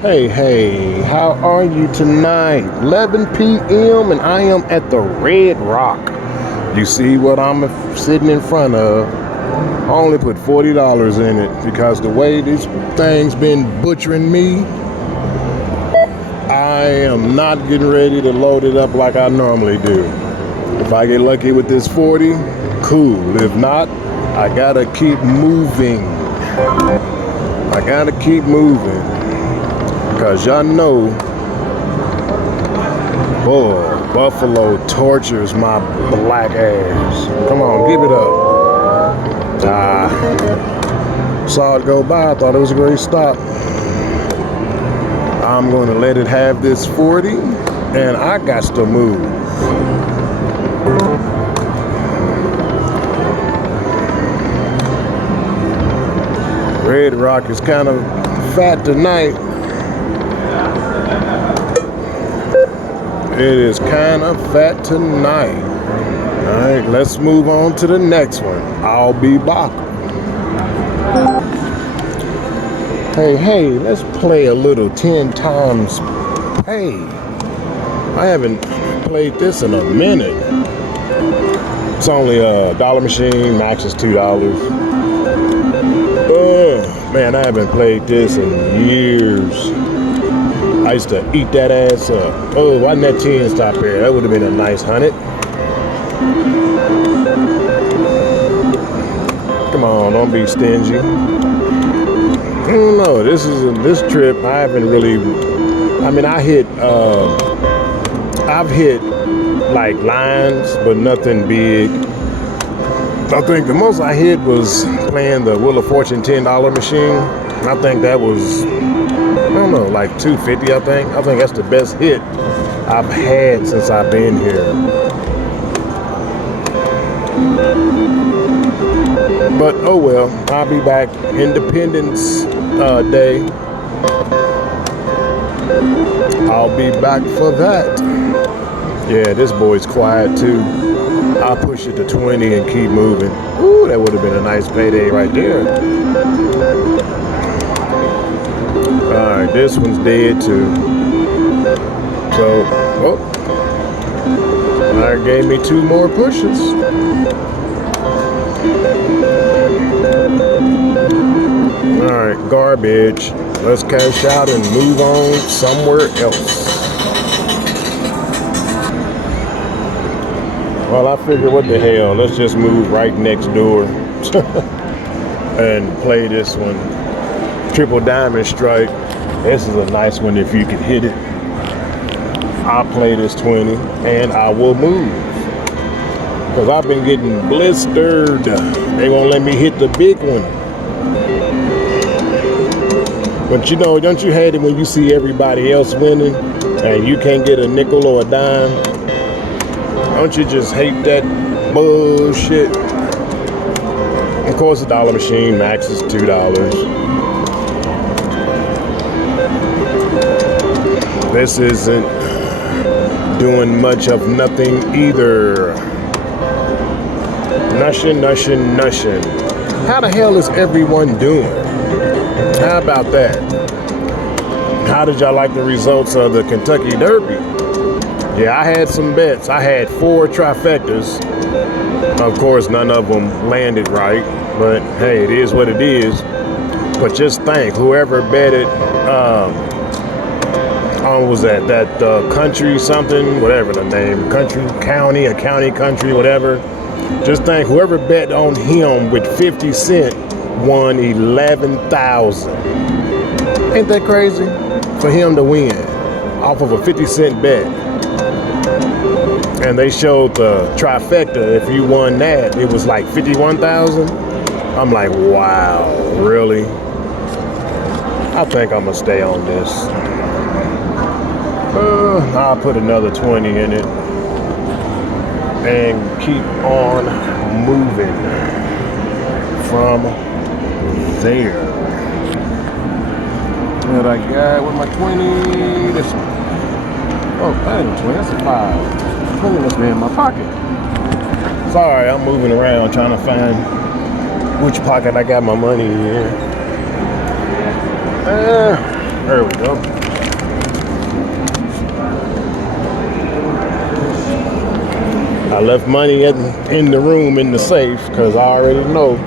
Hey, how are you tonight? 11 p.m. and I am at the Red Rock. You see what I'm sitting in front of? I only put $40 in it because the way this thing's been butchering me, I am not getting ready to load it up like I normally do. If I get lucky with this 40, cool. If not, I gotta keep moving. Because y'all know, boy, Buffalo tortures my black ass. Come on, give it up. Saw it go by, I thought it was a great stop. I'm going to let it have this 40, and I got to move. Red Rock is kind of fat tonight. It is kind of fat tonight. All right, let's move on to the next one. I'll be back. Hey, let's play a little 10 times pay. I haven't played this in a minute. It's only a dollar machine, max is $2. Oh, man, I haven't played this in years. I used to eat that ass up. Oh, why didn't that 10 stop here? That would have been a nice 100. Come on, don't be stingy. I don't know. This trip, I haven't really. I mean, I've hit like lines, but nothing big. I think the most I hit was playing the Wheel of Fortune $10 machine. I think that was, I don't know, like $250, I think. I think that's the best hit I've had since I've been here. But oh well, I'll be back. Independence Day. I'll be back for that. Yeah, this boy's quiet too. I'll push it to 20 and keep moving. Ooh, that would have been a nice payday right there. Alright, this one's dead too. So, that gave me 2 more pushes. Alright, garbage. Let's cash out and move on somewhere else. Well, I figure what the hell, let's just move right next door and play this one. Triple Diamond Strike. This is a nice one if you can hit it. I'll play this 20 and I will move. Because I've been getting blistered. They won't let me hit the big one. But you know, don't you hate it when you see everybody else winning and you can't get a nickel or a dime? Don't you just hate that bullshit? Of course, the dollar machine max is $2. This isn't doing much of nothing either. Nushin. How the hell is everyone doing? How about that? How did y'all like the results of the Kentucky Derby? Yeah, I had some bets. I had 4 trifectas. Of course, none of them landed right. But hey, it is what it is. But just think, whoever betted on was that country something, whatever the name, country, county, a county, country, whatever. Just think, whoever bet on him with 50 cents won 11,000. Ain't that crazy? For him to win off of a 50-cent bet. And they showed the trifecta. If you won that, it was like 51,000. I'm like, wow, really? I think I'm gonna stay on this. I'll put another 20 in it and keep on moving from there. What I got with my 20? This one. Oh, that ain't 20. That's a 5. 20 must be in my pocket. Sorry, I'm moving around trying to find which pocket I got my money in. There we go. I left money in the room in the safe because I already know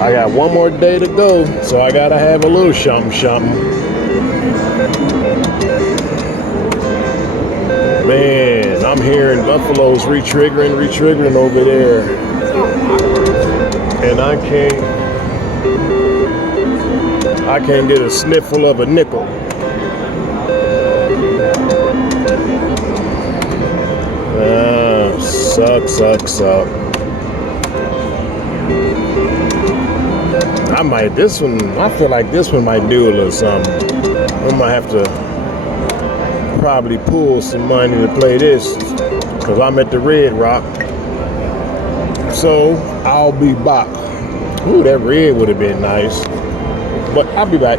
I got one more day to go, so I gotta have a little something. Man, I'm hearing buffaloes retriggering over there, and I can't get a sniffle of a nickel. Suck. I feel like this one might do a little something. I might have to probably pull some money to play this because I'm at the Red Rock. So I'll be back. Ooh, that red would have been nice. But I'll be back.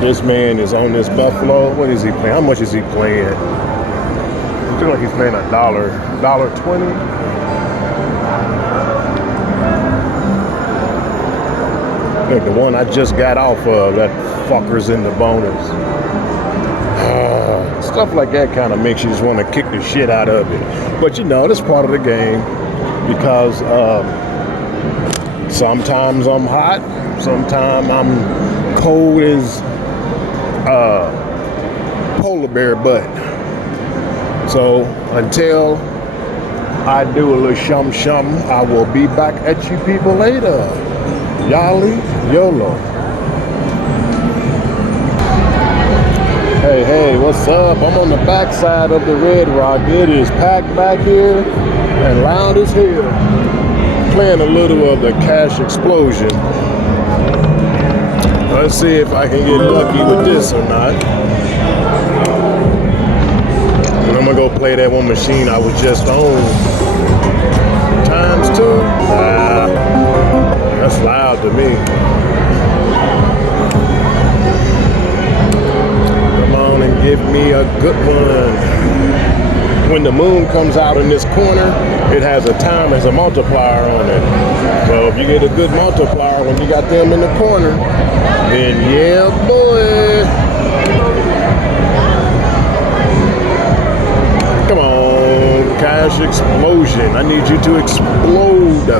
This man is on this buffalo. What is he playing? How much is he playing? It looks like he's playing $1.20. Like the one I just got off of, that fucker's in the bonus. Stuff like that kind of makes you just want to kick the shit out of it. But you know, that's part of the game because sometimes I'm hot, sometimes I'm cold as polar bear butt. So until I do a little shum, I will be back at you people later. Yali YOLO. Hey, what's up? I'm on the backside of the Red Rock. It is packed back here and loud as hell. Playing a little of the Cash Explosion. Let's see if I can get lucky with this or not. And I'm gonna go play that one machine I was just on. ×2. That's loud to me. Come on and give me a good one. When the moon comes out in this corner, it has a time as a multiplier on it. So if you get a good multiplier when you got them in the corner, then yeah, boy. Come on, Cash Explosion. I need you to explode.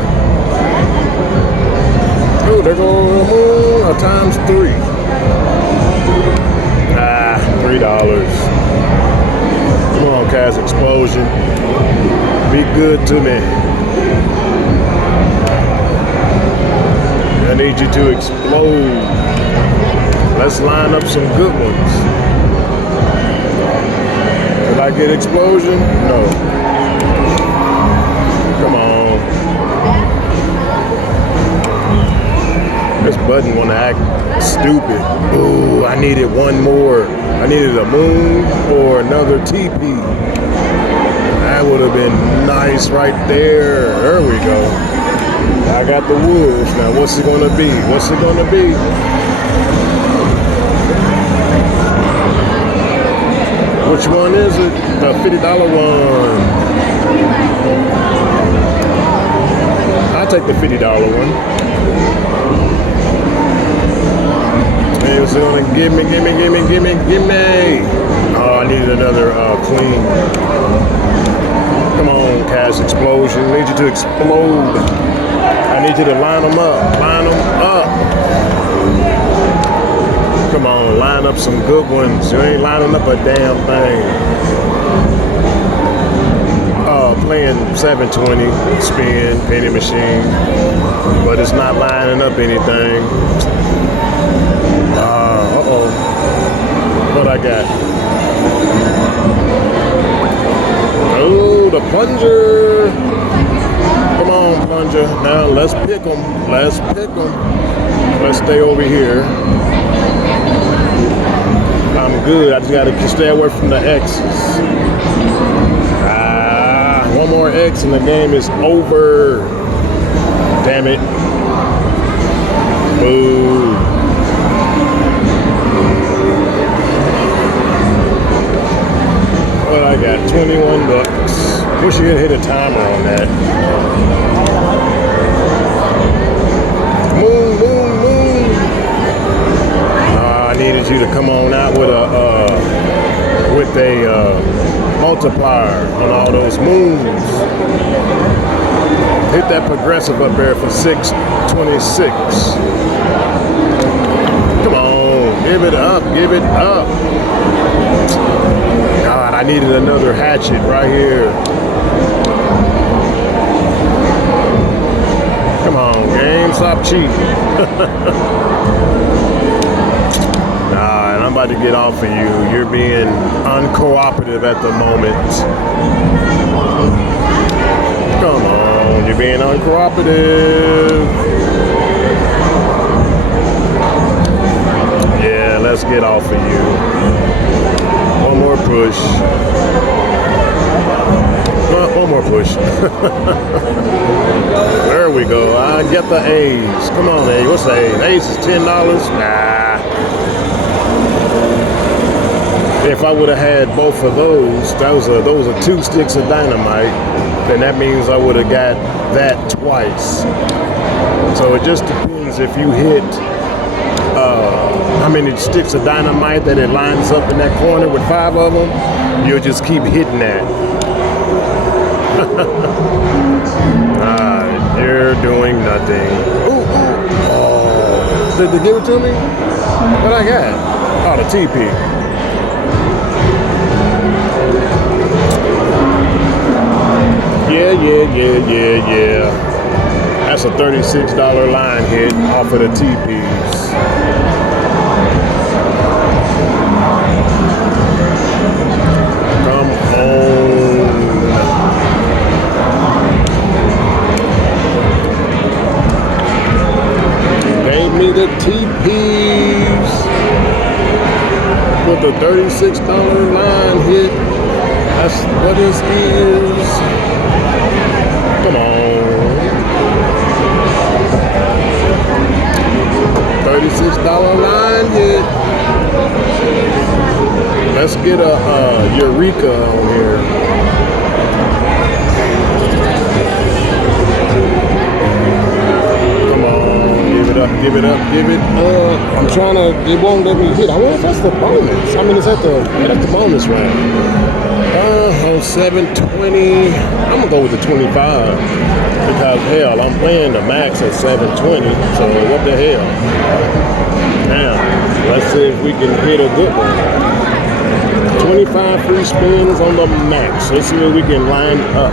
Oh, there goes the moon, ×3. $3. Come on, Cash Explosion. Be good to me. I need you to explode. Let's line up some good ones. Did I get explosion? No. Come on. This button wanna act stupid. Ooh, I needed one more. I needed a moon or another TP. That would have been nice right there. There we go. I got the wolf. Now what's it gonna be? What's it gonna be? Which one is it? The $50 one. I'll take the $50 one. It's gonna give me. Oh, I need another clean. Come on, Cash Explosion. I need you to explode. I need you to line them up. Come on, line up some good ones. You ain't lining up a damn thing. Playing 720 spin penny machine, but it's not lining up anything. What I got? Oh, the plunger. Come on, plunger. Now let's pick them. Let's stay over here. I'm good. I just got to stay away from the X's. One more X and the game is over. Damn it. Boo. Well, I got $21. Wish you could hit a timer on that. Moon. you to come on out with a multiplier on all those moons. Hit that progressive up there for 626. Come on, give it up, give it up. God, I needed another hatchet right here. Come on, game, stop cheating. Nah, and I'm about to get off of you. You're being uncooperative at the moment. Come on, you're being uncooperative. Yeah, let's get off of you. One more push. One more push. There we go. I get the A's. Come on, A. What's the A's? A's is $10. Nah. If I would have had both of those, those are 2 sticks of dynamite, then that means I would have got that twice. So it just depends if you hit how many sticks of dynamite that it lines up in that corner with 5 of them. You'll just keep hitting that. You're doing nothing. Ooh, ooh. Oh. Did they give it to me? What I got? Oh, the TP. Yeah. That's a $36 line hit off of the TPs. Come on. Gave me the TPs with a $36 line hit. That's what this is. Come on. $36 line hit. Let's get a Eureka on here. Come on, give it up, give it up, give it up. I'm trying to, it won't let me hit. I wonder if that's the bonus. I mean, that's the bonus round. On 720, I'm gonna go with the 25 because hell, I'm playing the max at 720. So what the hell? Now, let's see if we can hit a good one. 25 free spins on the max. Let's see what we can line up.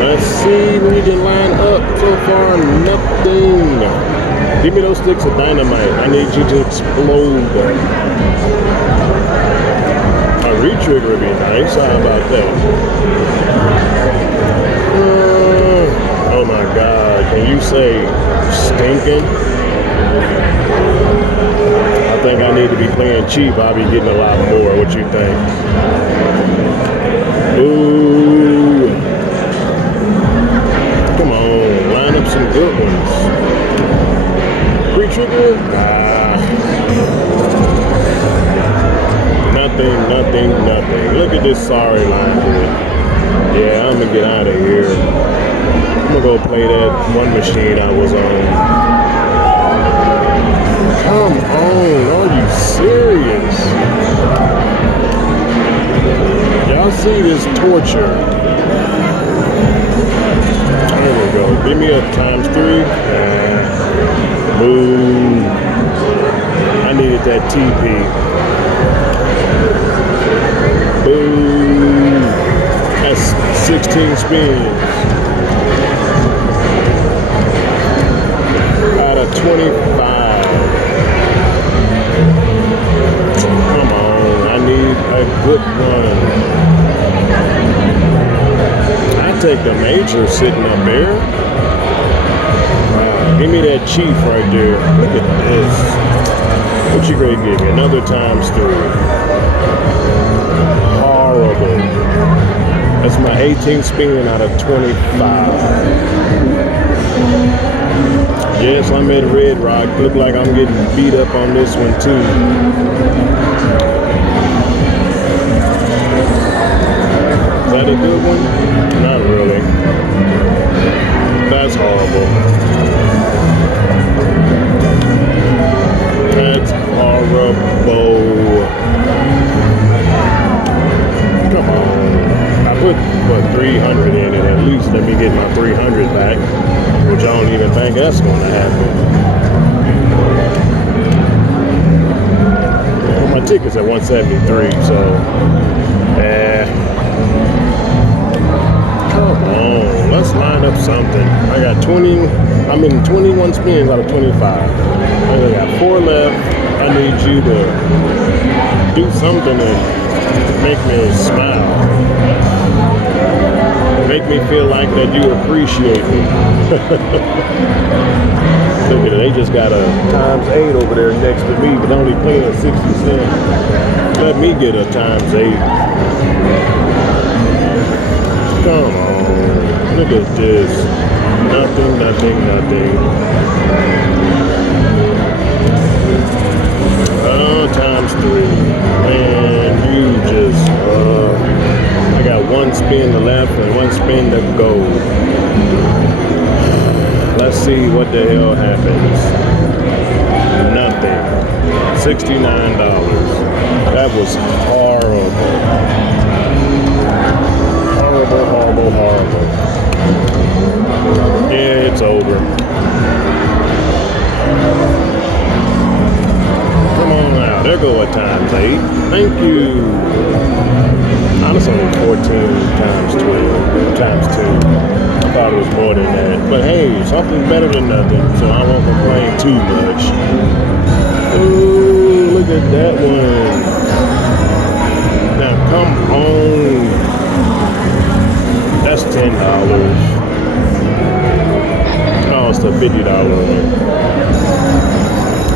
Let's see what we can line up. So far, nothing. Give me those sticks of dynamite. I need you to explode. A re-trigger would be nice. How about that? Oh my God. Can you say stinking? I think I need to be playing cheap. I'll be getting a lot more. What you think? Ooh. Come on. Line up some good ones. Pre-trigger? Nothing. Look at this sorry line here. Yeah, I'm gonna get out of here. I'm gonna go play that one machine I was on. Come on, are you serious? Y'all see this torture? There we go. Give me a ×3. Boom. I needed that TP. Boom. That's 16 spins. Out of 25. Come on. I need a good one. I take the major sitting up there. Wow. Give me that chief right there. Look at this. What you gonna give me? Another ×3. Horrible. That's my 18th spin out of 25. Yes, I'm at Red Rock. Look like I'm getting beat up on this one too. Is that a good one? Not really. That's horrible. think that's going to happen. Well, my ticket's at 173, so come on, let's line up something. I got 20. I'm in 21 spins out of 25. I only got 4 left. I need you to do something to make me smile. Make me feel like that you appreciate me. Look at it, they just got a ×8 over there next to me, but only paying 60 cents. Let me get a ×8. Come on, look at this. Nothing, nothing, nothing. ×3. And you just, I got 1 spin to left and 1 spin to go. Let's see what the hell happens. Nothing. $69. That was horrible. Horrible, horrible, horrible. Yeah, it's over. Come on now. There go a ×8. Thank you. Honestly, only 14 ×12 ×2. I thought it was more than that. But hey, something's better than nothing, so I won't complain too much. Ooh, look at that one. Now, come on. That's $10. Oh, it's the $50 one.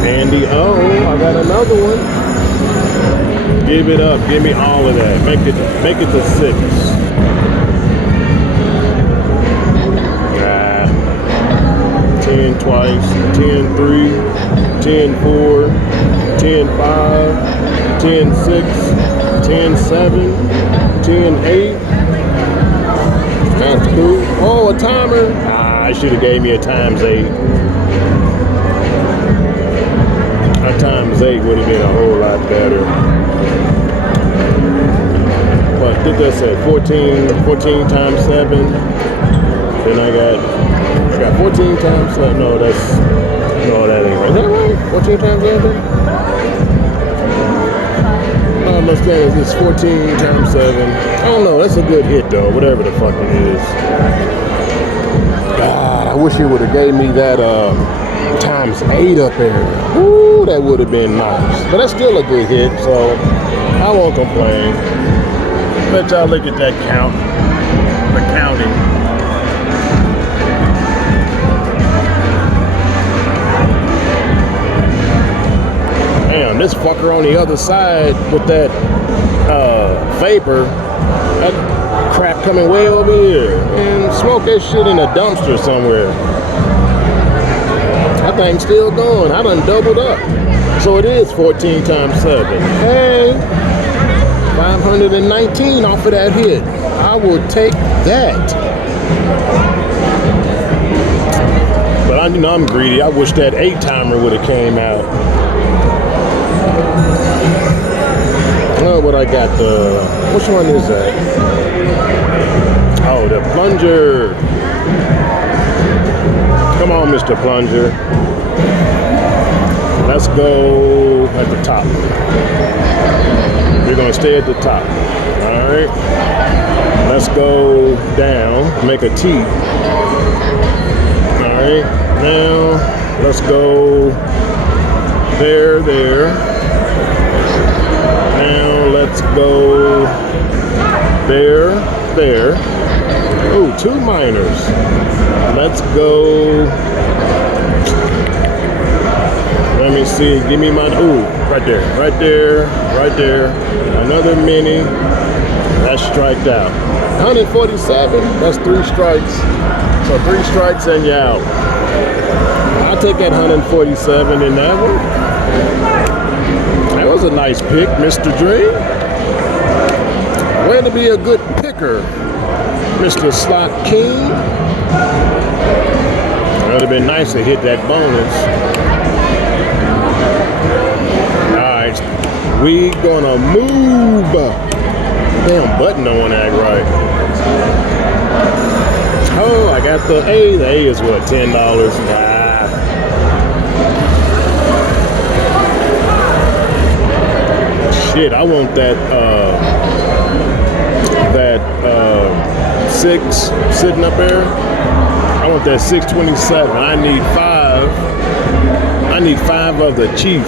Andy, oh, I got another one. Give it up. Give me all of that. Make it to 6. 10 twice. 10-3. 10-4. 10-5. 10-6. 10-7. 10-8. That's cool. Oh, a timer. I should have gave me a ×8. A ×8 would have been a whole lot better. But I think that's at 14 ×7. Then I got 14 ×7. No, that ain't right. Is that right? 14 ×7? I understand it's 14 ×7. I don't know. That's a good hit though. Whatever the fuck it is. God, I wish you would have gave me that ×8 up there. Woo, that would have been nice. But that's still a good hit, so I won't complain. Let y'all look at that count. The counting. Damn, this fucker on the other side with that vapor, that crap coming way over here. And smoke that shit in a dumpster somewhere. That thing's still going. I done doubled up. So it is 14 ×7. Hey, 519 off of that hit. I will take that. But I'm greedy. I wish that 8-timer would have came out. Oh, what I got which one is that? Oh, the plunger. Come on, Mr. Plunger. Let's go at the top. We're gonna stay at the top. All right. Let's go down, make a T. All right. Now, let's go there. Now, let's go there. Oh, 2 minors. Let's go. Let me see. Give me my. Ooh, right there. Another mini. That's striked out. 147. That's 3 strikes. So 3 strikes and you're out. I'll take that 147 in that one. That was a nice pick, Mr. Dre. Way to be a good picker, Mr. Slot King. It would have been nice to hit that bonus. Alright, we gonna move. Damn button don't wanna act right. Oh, I got the A. The A is what, $10? Nah. Shit, I want that six sitting up there. I want that 627. I need five. I need five of the Chief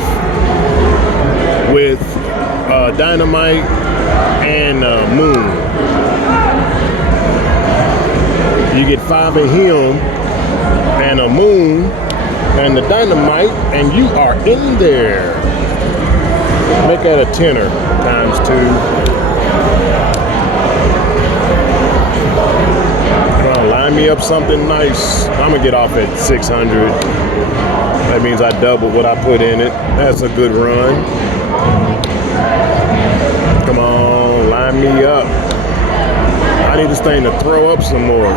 with Dynamite and Moon. You get five of him and a Moon and the Dynamite, and you are in there. Make that a tenner times two. Line me up something nice. I'm gonna get off at 600. That means I double what I put in it. That's a good run. Come on, line me up. I need this thing to throw up some more.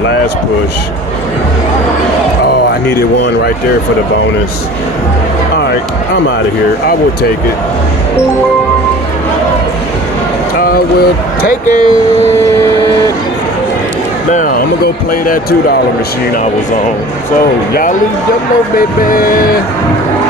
Last push. Oh, I needed one right there for the bonus. All right, I'm out of here. I will take it. I will take it. Now, I'm going to go play that $2 machine I was on. So, y'all leave yellow, baby.